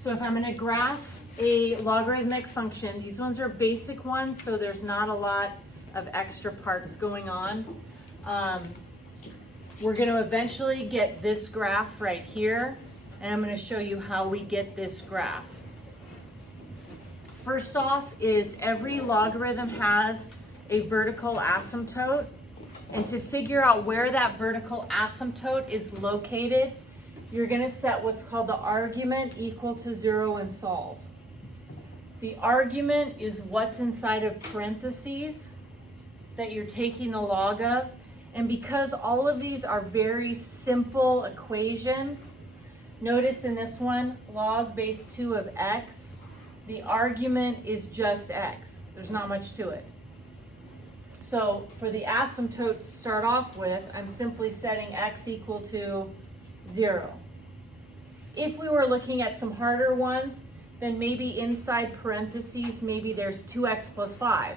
So if I'm going to graph a logarithmic function, these ones are basic ones, so there's not a lot of extra parts going on. We're going to eventually get this graph right here, and I'm going to show you how we get this graph. First off is every logarithm has a vertical asymptote, and to figure out where that vertical asymptote is located, you're going to set what's called the argument equal to 0 and solve. The argument is what's inside of parentheses that you're taking the log of, and because all of these are very simple equations, notice in this one, log base 2 of x, the argument is just x. There's not much to it. So for the asymptote to start off with, I'm simply setting x equal to 0. If we were looking at some harder ones, then maybe inside parentheses, maybe there's 2x plus 5.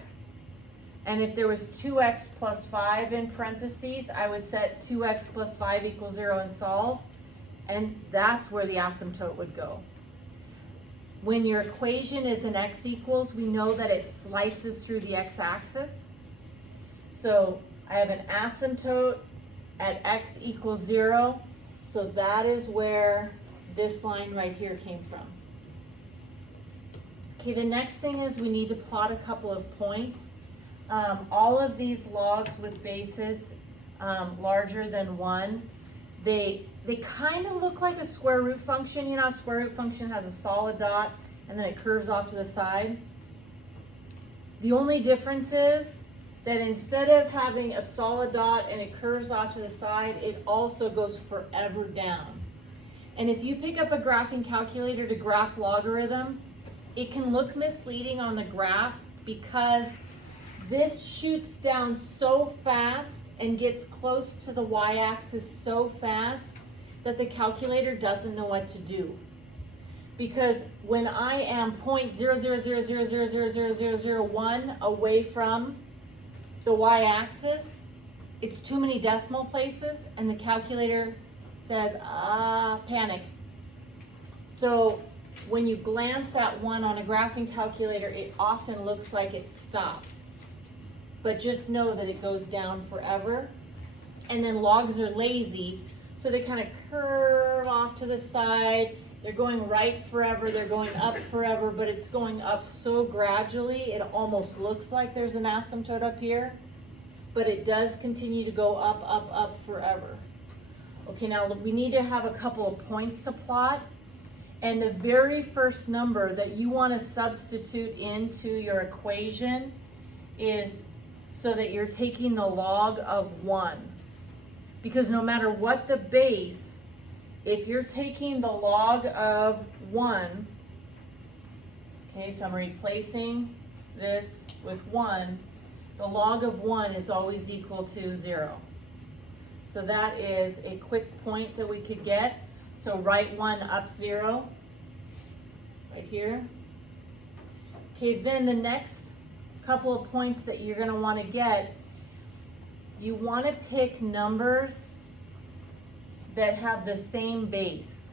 And if there was 2x plus 5 in parentheses, I would set 2x plus 5 equals 0 and solve. And that's where the asymptote would go. When your equation is an x equals, we know that it slices through the x-axis. So I have an asymptote at x equals 0. So that is where this line right here came from. Okay, the next thing is we need to plot a couple of points. All of these logs with bases larger than 1, they kind of look like a square root function. You know, a square root function has a solid dot and then it curves off to the side. The only difference is that instead of having a solid dot and it curves off to the side, it also goes forever down. And if you pick up a graphing calculator to graph logarithms, it can look misleading on the graph because this shoots down so fast and gets close to the y-axis so fast that the calculator doesn't know what to do. Because when I am 0.000000001 away from the y-axis, it's too many decimal places, and the calculator says, panic. So when you glance at one on a graphing calculator, it often looks like it stops. But just know that it goes down forever. And then logs are lazy, so they kind of curve off to the side. They're going right forever, they're going up forever, but it's going up so gradually, it almost looks like there's an asymptote up here, but it does continue to go up, up, up forever. Okay, now we need to have a couple of points to plot, and the very first number that you want to substitute into your equation is so that you're taking the log of 1. Because no matter what the base, if you're taking the log of 1, okay, so I'm replacing this with 1, the log of 1 is always equal to 0. So that is a quick point that we could get. So write 1 up 0, right here. Okay, then the next couple of points that you're going to want to get, you want to pick numbers that have the same base,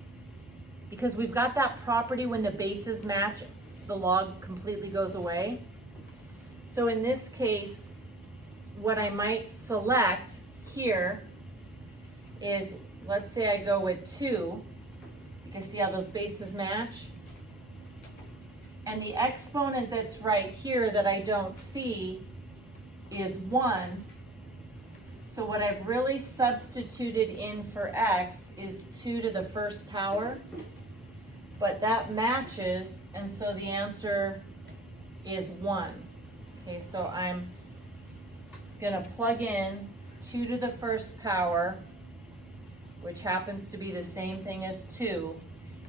because we've got that property when the bases match, the log completely goes away. So in this case, what I might select here is, let's say I go with 2. You can see how those bases match. And the exponent that's right here that I don't see is 1. So what I've really substituted in for x is 2 to the first power, but that matches, and so the answer is 1. Okay, so I'm gonna plug in 2 to the first power, which happens to be the same thing as 2.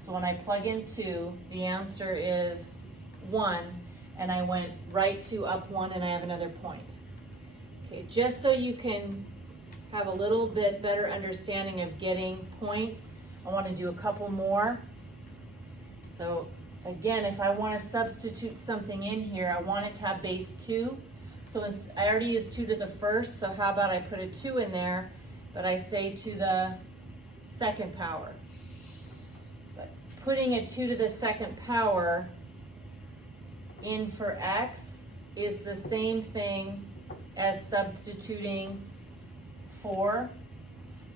So when I plug in 2, the answer is 1, and I went right 2 up 1, and I have another point. Okay, just so you can have a little bit better understanding of getting points, I want to do a couple more. So again, if I want to substitute something in here, I want it to have base 2. So I already used 2 to the first, so how about I put a 2 in there, but I say to the second power. But putting a 2 to the second power in for x is the same thing as substituting 4.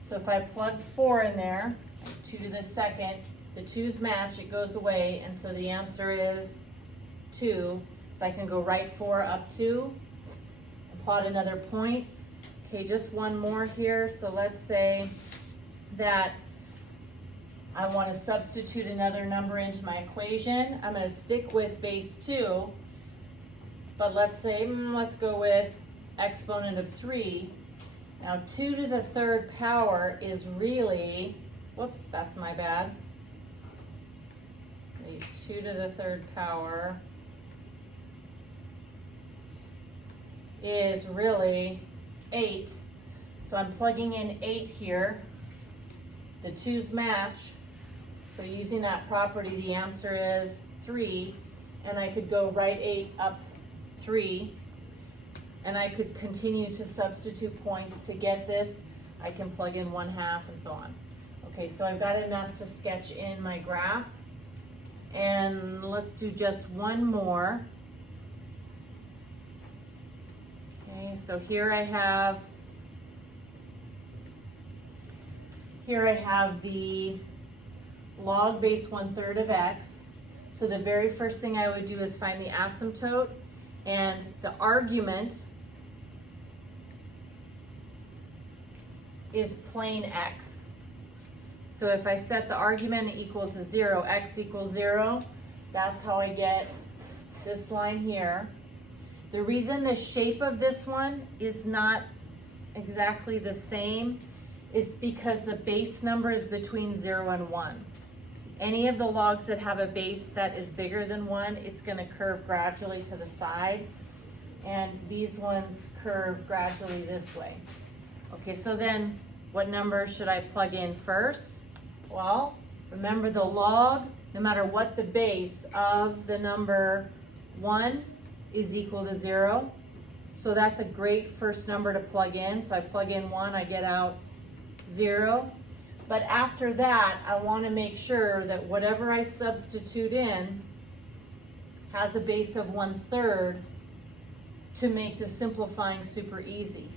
So if I plug 4 in there, 2 to the second, the 2's match, it goes away, and so the answer is 2. So I can go right 4 up 2 and plot another point. Okay, just one more here. So let's say that I want to substitute another number into my equation. I'm going to stick with base 2, but let's say, let's go with exponent of 3. Now 2 to the third power is really, whoops, that's my bad. 2 to the third power is really 8. So I'm plugging in 8 here. The 2's match. So using that property, the answer is 3. And I could go right 8 up 3. And I could continue to substitute points to get this. I can plug in 1/2 and so on. Okay, so I've got enough to sketch in my graph. And let's do just one more. Okay, so here I have the log base 1/3 of x. So the very first thing I would do is find the asymptote, and the argument is plain x. So if I set the argument equal to 0, x equals 0, that's how I get this line here. The reason the shape of this one is not exactly the same is because the base number is between 0 and 1. Any of the logs that have a base that is bigger than 1, it's going to curve gradually to the side, and these ones curve gradually this way. Okay, so then what number should I plug in first? Well, remember the log, no matter what the base of the number 1 is equal to 0. So that's a great first number to plug in. So I plug in 1, I get out 0. But after that, I want to make sure that whatever I substitute in has a base of 1/3 to make the simplifying super easy.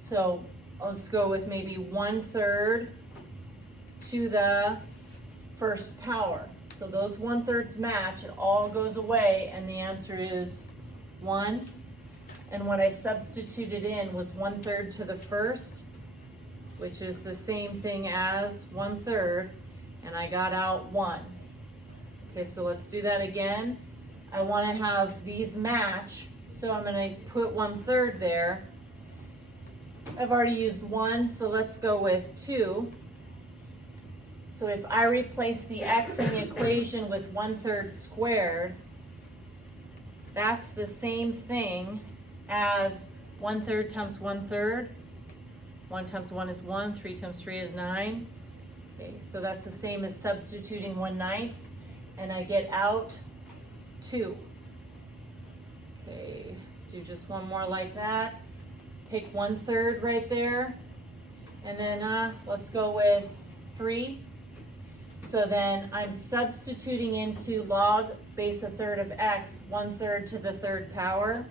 So let's go with maybe 1/3 to the first power. So those 1/3s match, it all goes away, and the answer is 1. And what I substituted in was 1/3 to the first, which is the same thing as 1/3, and I got out 1. Okay, so let's do that again. I want to have these match, so I'm going to put 1/3 there. I've already used 1, so let's go with 2. So if I replace the x in the equation with 1/3 squared, that's the same thing as 1/3 times 1/3. 1 times 1 is 1, 3 times 3 is 9. Okay, so that's the same as substituting 1/9, and I get out 2. Okay, let's do just one more like that. Pick 1/3 right there, and then let's go with 3. So then I'm substituting into log base 1/3 of x, 1/3 to the third power,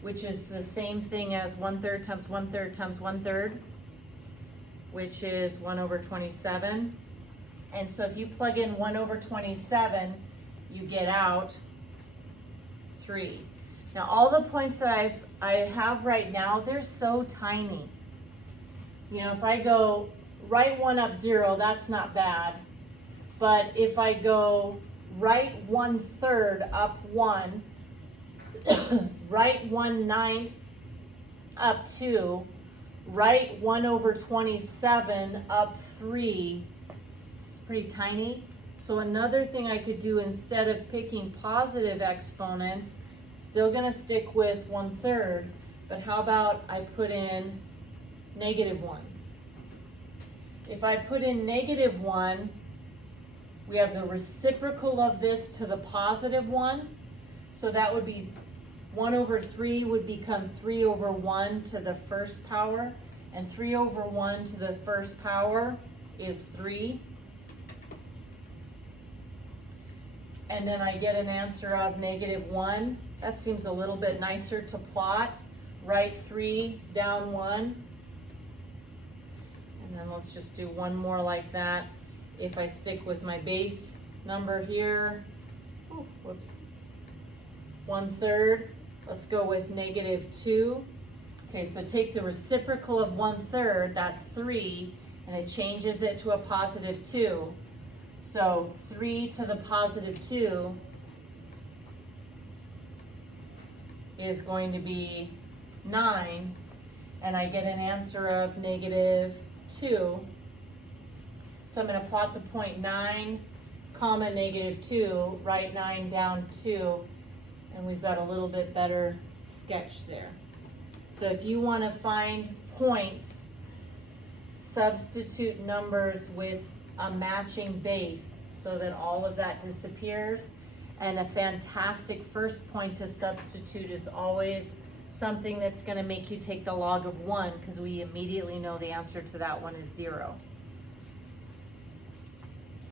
which is the same thing as 1/3 times 1/3 times 1/3, which is 1/27. And so if you plug in 1/27, you get out 3. Now all the points that I have right now, they're so tiny. You know, if I go right 1 up 0, that's not bad. But if I go right 1/3 up 1, right 1/9 up 2, right 1/27 up 3, it's pretty tiny. So another thing I could do, instead of picking positive exponents, still gonna stick with 1/3, but how about I put in -1? If I put in -1, we have the reciprocal of this to the positive 1, so that would be 1/3 would become 3/1 to the first power, and 3/1 to the first power is 3. and then I get an answer of -1. That seems a little bit nicer to plot. Write 3, down 1. And then let's just do one more like that. If I stick with my base number here, oh, whoops, 1/3. Let's go with -2. Okay, so take the reciprocal of 1/3, that's 3, and it changes it to a +2. So 3 to the +2 is going to be 9, and I get an answer of -2. So I'm going to plot the point 9, comma, -2, write 9 down 2, and we've got a little bit better sketch there. So if you want to find points, substitute numbers with a matching base so that all of that disappears. And a fantastic first point to substitute is always something that's going to make you take the log of 1, because we immediately know the answer to that one is 0.